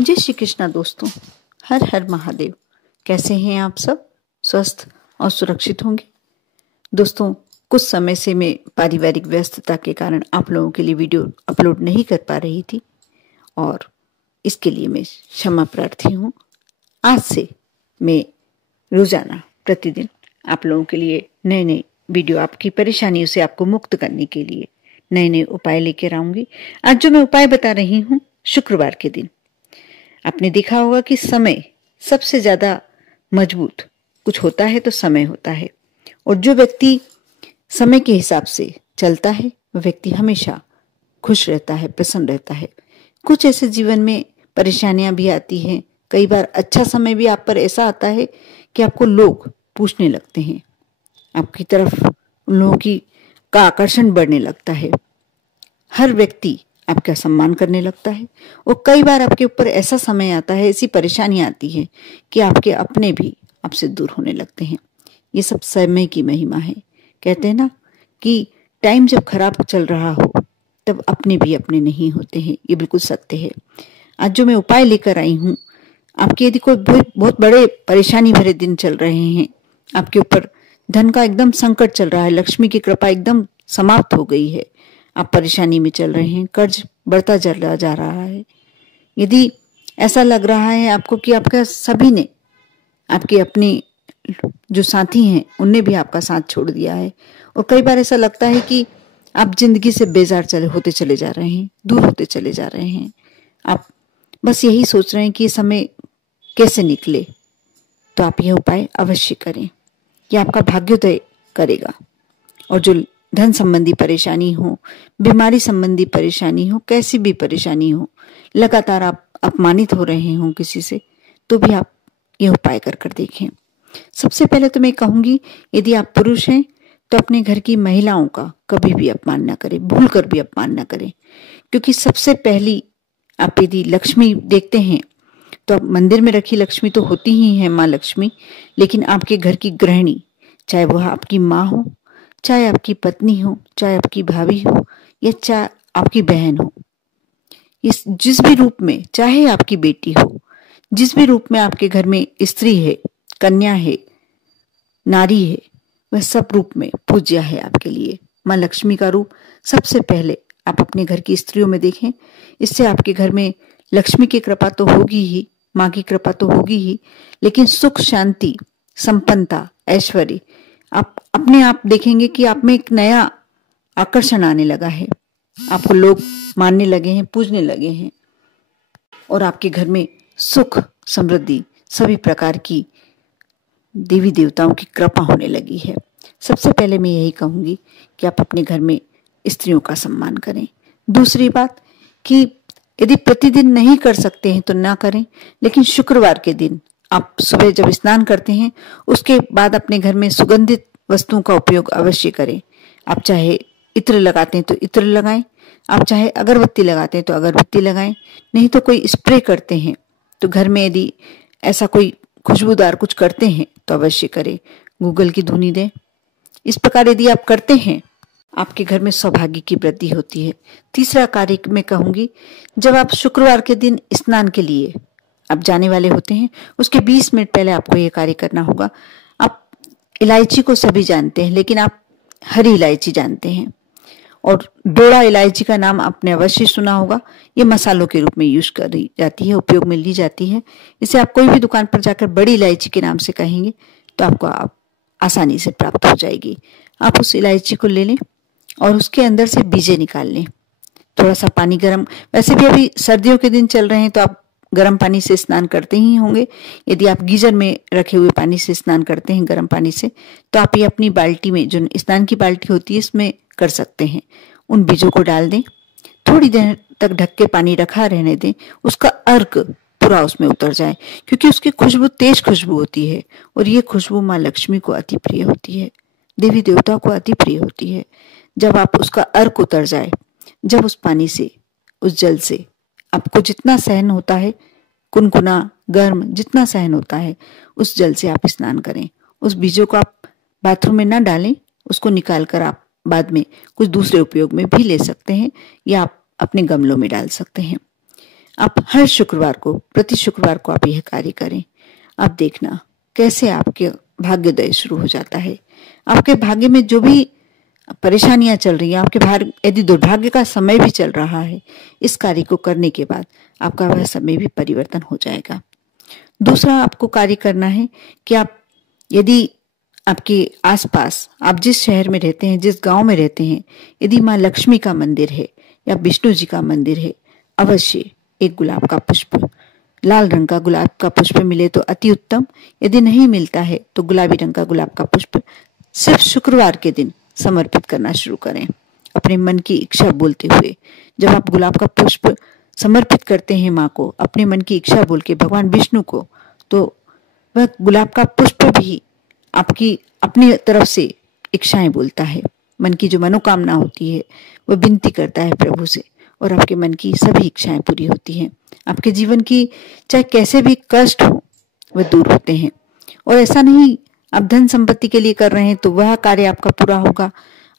जय श्री कृष्णा दोस्तों। हर हर महादेव। कैसे हैं आप सब? स्वस्थ और सुरक्षित होंगे। दोस्तों, कुछ समय से मैं पारिवारिक व्यस्तता के कारण आप लोगों के लिए वीडियो अपलोड नहीं कर पा रही थी और इसके लिए मैं क्षमा प्रार्थी हूँ। आज से मैं रोजाना प्रतिदिन आप लोगों के लिए नए नए वीडियो, आपकी परेशानियों से आपको मुक्त करने के लिए नए नए उपाय लेकर आऊंगी। आज जो मैं उपाय बता रही हूँ, शुक्रवार के दिन आपने देखा होगा कि समय सबसे ज्यादा मजबूत कुछ होता है तो समय होता है, और जो व्यक्ति समय के हिसाब से चलता है वह व्यक्ति हमेशा खुश रहता है, प्रसन्न रहता है। कुछ ऐसे जीवन में परेशानियां भी आती हैं, कई बार अच्छा समय भी आप पर ऐसा आता है कि आपको लोग पूछने लगते हैं, आपकी तरफ उन लोगों की का आकर्षण बढ़ने लगता है, हर व्यक्ति आपका सम्मान करने लगता है। और कई बार आपके ऊपर ऐसा समय आता है, ऐसी परेशानी आती है कि आपके अपने भी आपसे दूर होने लगते हैं। ये सब समय की महिमा है। कहते हैं ना कि टाइम जब खराब चल रहा हो तब अपने भी अपने नहीं होते हैं। ये बिल्कुल सत्य है। आज जो मैं उपाय लेकर आई हूँ, आपके यदि कोई बहुत बड़े परेशानी भरे दिन चल रहे हैं, आपके ऊपर धन का एकदम संकट चल रहा है, लक्ष्मी की कृपा एकदम समाप्त हो गई है, आप परेशानी में चल रहे हैं, कर्ज बढ़ता चला जा रहा है, यदि ऐसा लग रहा है आपको कि आपका सभी ने, आपके अपने जो साथी हैं उनने भी आपका साथ छोड़ दिया है, और कई बार ऐसा लगता है कि आप जिंदगी से बेजार होते चले जा रहे हैं, दूर होते चले जा रहे हैं, आप बस यही सोच रहे हैं कि ये समय कैसे निकले, तो आप यह उपाय अवश्य करें। यह आपका भाग्योदय करेगा। और जो धन संबंधी परेशानी हो, बीमारी संबंधी परेशानी हो, कैसी भी परेशानी हो, लगातार आप अपमानित हो रहे हो किसी से, तो भी आप यह उपाय कर देखें। सबसे पहले तो मैं कहूंगी, यदि आप पुरुष हैं तो अपने घर की महिलाओं का कभी भी अपमान न करें, भूल कर भी अपमान न करें, क्योंकि सबसे पहली आप यदि लक्ष्मी देखते हैं तो मंदिर में रखी लक्ष्मी तो होती ही है माँ लक्ष्मी, लेकिन आपके घर की गृहिणी, चाहे वह आपकी माँ हो, चाहे आपकी पत्नी हो, चाहे आपकी भाभी हो, या चाहे आपकी बहन हो, इस जिस भी रूप में, चाहे आपकी बेटी हो, जिस भी रूप में आपके घर में स्त्री है, कन्या है, नारी है, वह सब रूप में पूज्य है आपके लिए। माँ लक्ष्मी का रूप सबसे पहले आप अपने घर की स्त्रियों में देखें। इससे आपके घर में लक्ष्मी की कृपा तो होगी ही, माँ की कृपा तो होगी ही, लेकिन सुख, शांति, संपन्नता, ऐश्वर्य, आप अपने आप देखेंगे कि आप में एक नया आकर्षण आने लगा है, आपको लोग मानने लगे हैं, पूजने लगे हैं, और आपके घर में सुख, समृद्धि, सभी प्रकार की देवी देवताओं की कृपा होने लगी है। सबसे पहले मैं यही कहूंगी कि आप अपने घर में स्त्रियों का सम्मान करें। दूसरी बात कि यदि प्रतिदिन नहीं कर सकते हैं तो ना करें, लेकिन शुक्रवार के दिन आप सुबह जब स्नान करते हैं उसके बाद अपने घर में सुगंधित वस्तुओं का उपयोग अवश्य करें। आप चाहे इत्र लगाते हैं तो इत्र लगाएं, आप चाहे अगरबत्ती लगाते हैं तो अगरबत्ती लगाएं, नहीं तो कोई स्प्रे करते हैं तो घर में यदि ऐसा कोई खुशबूदार कुछ करते हैं तो अवश्य करें। गूगल की धुनी दें। इस प्रकार यदि आप करते हैं, आपके घर में सौभाग्य की वृद्धि होती है। तीसरा कार्य मैं कहूंगी, जब आप शुक्रवार के दिन स्नान के लिए आप जाने वाले होते हैं, उसके 20 मिनट पहले आपको यह कार्य करना होगा। आप इलायची को सभी जानते हैं, लेकिन आप हरी इलायची जानते हैं, और डोड़ा इलायची का नाम आपने अवश्य सुना होगा। ये मसालों के रूप में यूज करी जाती है, उपयोग में ली जाती है। इसे आप कोई भी दुकान पर जाकर बड़ी इलायची के नाम से कहेंगे तो आपको आसानी से प्राप्त हो जाएगी। आप उस इलायची को ले लें और उसके अंदर से बीजे निकाल लें। थोड़ा सा पानी गर्म, वैसे भी अभी सर्दियों के दिन चल रहे हैं तो आप गर्म पानी से स्नान करते ही होंगे। यदि आप गीजर में रखे हुए पानी से स्नान करते हैं, गर्म पानी से, तो आप ये अपनी बाल्टी में, जो स्नान की बाल्टी होती है, इसमें कर सकते हैं। उन बीजों को डाल दें, थोड़ी देर तक ढक के पानी रखा रहने दें, उसका अर्क पूरा उसमें उतर जाए, क्योंकि उसकी खुशबू तेज खुशबू होती है, और ये खुशबू माँ लक्ष्मी को अति प्रिय होती है, देवी देवता को अति प्रिय होती है। जब आप उसका अर्क उतर जाए, जब उस पानी से, उस जल से आपको जितना सहन होता है, कुनकुना गर्म जितना सहन होता है, उस जल से आप स्नान करें। उस बीजों को आप बाथरूम में ना डालें, उसको निकाल कर आप बाद में कुछ दूसरे उपयोग में भी ले सकते हैं, या आप अपने गमलों में डाल सकते हैं। आप हर शुक्रवार को, प्रति शुक्रवार को आप यह कार्य करें। आप देखना कैसे आपके भाग्योदय शुरू हो जाता है। आपके भाग्य में जो भी परेशानियां चल रही हैं, आपके भाग्य यदि दुर्भाग्य का समय भी चल रहा है, इस कार्य को करने के बाद आपका वह समय भी परिवर्तन हो जाएगा। दूसरा आपको कार्य करना है कि आप यदि आपके आसपास, आप जिस शहर में रहते हैं, जिस गांव में रहते हैं, यदि माँ लक्ष्मी का मंदिर है या विष्णु जी का मंदिर है, अवश्य एक गुलाब का पुष्प, लाल रंग का गुलाब का पुष्प मिले तो अति उत्तम। यदि नहीं मिलता है तो गुलाबी रंग का गुलाब का पुष्प सिर्फ शुक्रवार के दिन समर्पित करना शुरू करें, अपने मन की इच्छा बोलते हुए। जब आप गुलाब का पुष्प समर्पित करते हैं माँ को, अपने मन की इच्छा बोल के भगवान विष्णु को, तो वह गुलाब का पुष्प भी आपकी अपनी तरफ से इच्छाएं बोलता है। मन की जो मनोकामना होती है वह विनती करता है प्रभु से, और आपके मन की सभी इच्छाएं पूरी होती हैं। आपके जीवन की चाहे कैसे भी कष्ट हो वह दूर होते हैं। और ऐसा नहीं आप धन संपत्ति के लिए कर रहे हैं तो वह कार्य आपका पूरा होगा।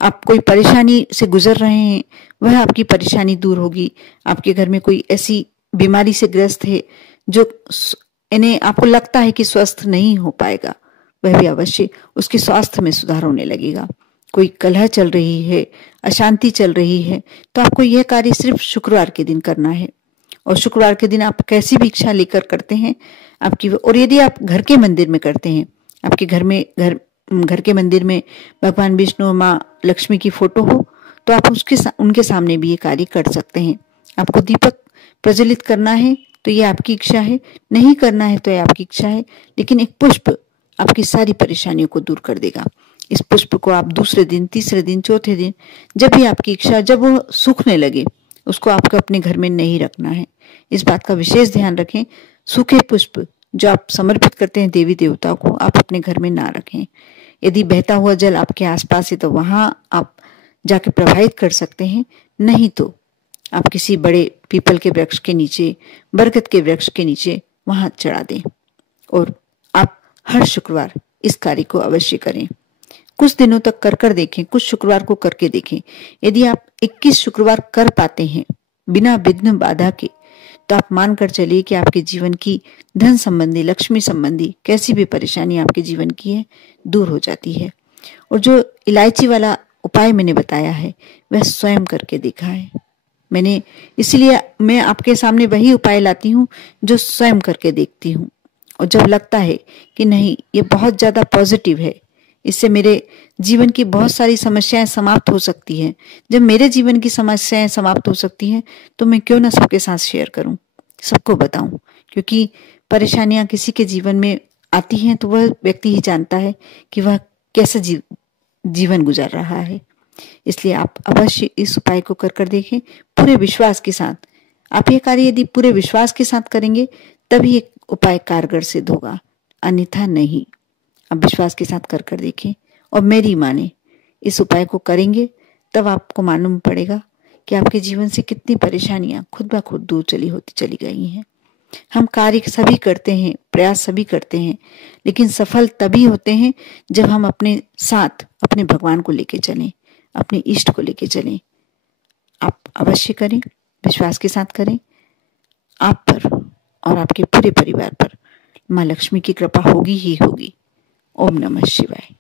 आप कोई परेशानी से गुजर रहे हैं, वह आपकी परेशानी दूर होगी। आपके घर में कोई ऐसी बीमारी से ग्रस्त है जो इन्हें आपको लगता है कि स्वस्थ नहीं हो पाएगा, वह भी अवश्य उसके स्वास्थ्य में सुधार होने लगेगा। कोई कलह चल रही है, अशांति चल रही है, तो आपको यह कार्य सिर्फ शुक्रवार के दिन करना है। और शुक्रवार के दिन आप कैसी भी इच्छा लेकर करते हैं आपकी, और यदि आप घर के मंदिर में करते हैं, आपके घर के मंदिर में भगवान विष्णु और माँ लक्ष्मी की फोटो हो, तो आप उनके सामने भी ये कार्य कर सकते हैं। आपको दीपक प्रज्वलित करना है तो ये आपकी इच्छा है, नहीं करना है तो ये आपकी इच्छा है, लेकिन एक पुष्प आपकी सारी परेशानियों को दूर कर देगा। इस पुष्प को आप दूसरे दिन, तीसरे दिन, चौथे दिन, जब भी आपकी इच्छा, जब वो सूखने लगे, उसको आपको अपने घर में नहीं रखना है। इस बात का विशेष ध्यान रखें। सूखे पुष्प जो आप समर्पित करते हैं देवी देवताओं को, आप अपने घर में ना रखें। यदि बहता हुआ जल आपके आसपास है तो वहां आप जाके प्रवाहित कर सकते हैं, नहीं तो आप किसी बड़े पीपल के वृक्ष के नीचे, बरगद के वृक्ष के नीचे वहां चढ़ा दें। और आप हर शुक्रवार इस कार्य को अवश्य करें। कुछ दिनों तक कर देखें, कुछ शुक्रवार को करके देखें। यदि आप 21 शुक्रवार कर पाते हैं बिना विघ्न बाधा के, तो आप मानकर चलिए कि आपके जीवन की धन संबंधी, लक्ष्मी संबंधी कैसी भी परेशानी आपके जीवन की है, दूर हो जाती है। और जो इलायची वाला उपाय मैंने बताया है वह स्वयं करके देखा है मैंने, इसलिए मैं आपके सामने वही उपाय लाती हूँ जो स्वयं करके देखती हूँ। और जब लगता है कि नहीं, ये बहुत ज्यादा पॉजिटिव है, इससे मेरे जीवन की बहुत सारी समस्याएं समाप्त हो सकती हैं, जब मेरे जीवन की समस्याएं समाप्त हो सकती हैं तो मैं क्यों ना सबके साथ शेयर करूं, सबको बताऊं। क्योंकि परेशानियां किसी के जीवन में आती हैं तो वह व्यक्ति ही जानता है कि वह कैसे जीवन गुजार रहा है। इसलिए आप अवश्य इस उपाय को कर देखें पूरे विश्वास के साथ। आप ये कार्य यदि पूरे विश्वास के साथ करेंगे तभी एक उपाय कारगर सिद्ध होगा, अन्यथा नहीं। आप विश्वास के साथ कर देखें और मेरी माने, इस उपाय को करेंगे तब आपको मालूम पड़ेगा कि आपके जीवन से कितनी परेशानियां खुद ब खुद दूर होती चली गई हैं। हम कार्य सभी करते हैं, प्रयास सभी करते हैं, लेकिन सफल तभी होते हैं जब हम अपने साथ अपने भगवान को लेके चलें, अपने इष्ट को लेके चलें। आप अवश्य करें, विश्वास के साथ करें। आप पर और आपके पूरे परिवार पर माँ लक्ष्मी की कृपा होगी ही होगी। ओम नमः शिवाय।